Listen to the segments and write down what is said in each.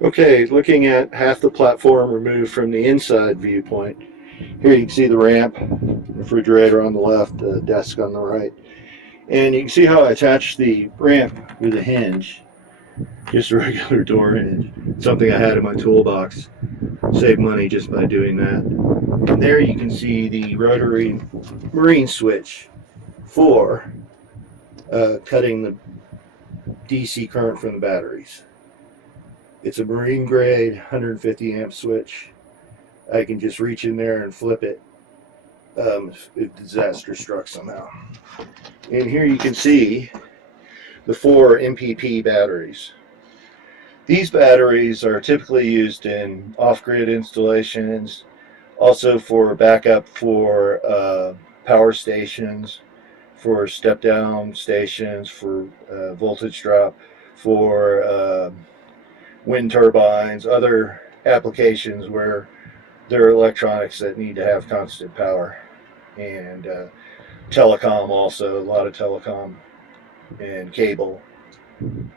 Okay, looking at half the platform removed from the inside viewpoint. Here you can see the ramp, refrigerator on the left, the desk on the right. And you can see how I attached the ramp with a hinge, just a regular door hinge, something I had in my toolbox. Save money just by doing that. And there you can see the rotary marine switch for cutting the DC current from the batteries. It's a marine grade 150 amp switch. I can just reach in there and flip it if disaster struck somehow. And here you can see the 4 MPP batteries. These batteries are typically used in off-grid installations, also for backup for power stations, for step-down stations, for voltage drop, for wind turbines, other applications where there are electronics that need to have constant power. And telecom also, a lot of telecom and cable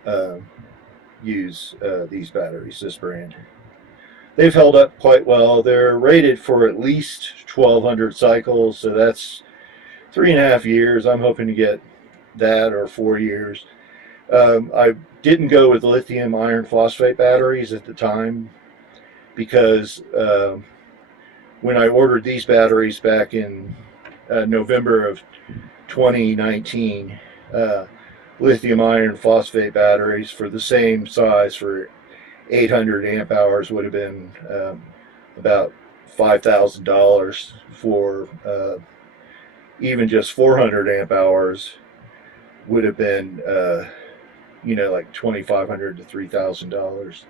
uh, use these batteries, this brand. They've held up quite well. They're rated for at least 1,200 cycles, so that's 3.5 years. I'm hoping to get that, or 4 years. I didn't go with lithium iron phosphate batteries at the time because when I ordered these batteries back in November of 2019, lithium iron phosphate batteries for the same size for 800 amp hours would have been about $5,000. For even just 400 amp hours would have been like $2,500 to $3,000.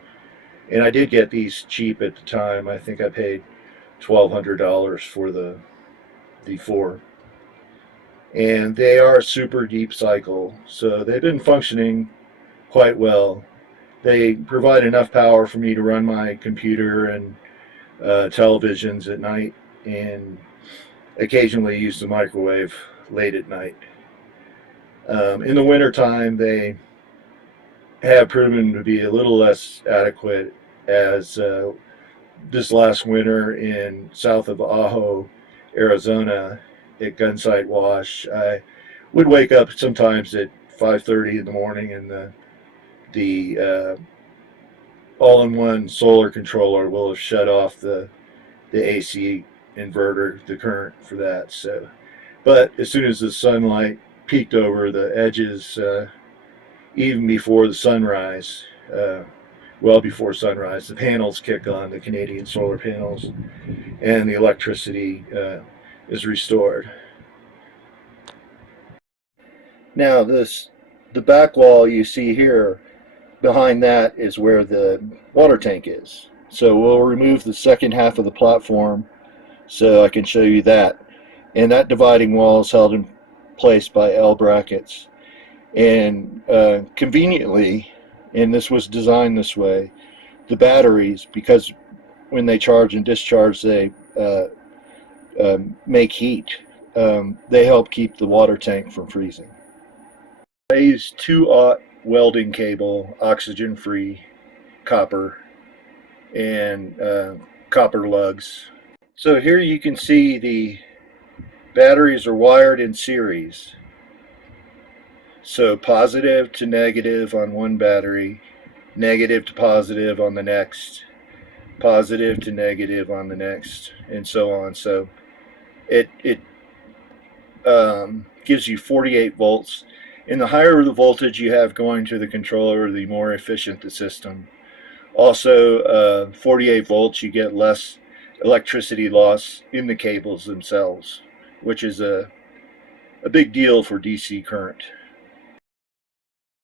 And I did get these cheap at the time. I think I paid $1,200 for the 4, and they are super deep cycle, so they've been functioning quite well. They provide enough power for me to run my computer and televisions at night, and occasionally use the microwave late at night. In the wintertime, they have proven to be a little less adequate, as this last winter in south of Ajo, Arizona, at Gunsight Wash, I would wake up sometimes at 5:30 in the morning, and the all-in-one solar controller will have shut off the AC inverter, the current for that. So, but as soon as the sunlight peeked over the edges, even before the sunrise, well before sunrise, the panels kick on, the Canadian solar panels, and the electricity is restored. Now the back wall you see here, behind that is where the water tank is. So we'll remove the second half of the platform so I can show you that. And that dividing wall is held in place by L brackets. And conveniently, and this was designed this way, the batteries, because when they charge and discharge, they make heat. They help keep the water tank from freezing. I use 2-aught welding cable, oxygen-free, copper, and copper lugs. So here you can see the batteries are wired in series. So positive to negative on one battery, negative to positive on the next, positive to negative on the next, and so on. So it gives you 48 volts. And the higher the voltage you have going to the controller, the more efficient the system. Also, 48 volts, you get less electricity loss in the cables themselves, which is a big deal for DC current.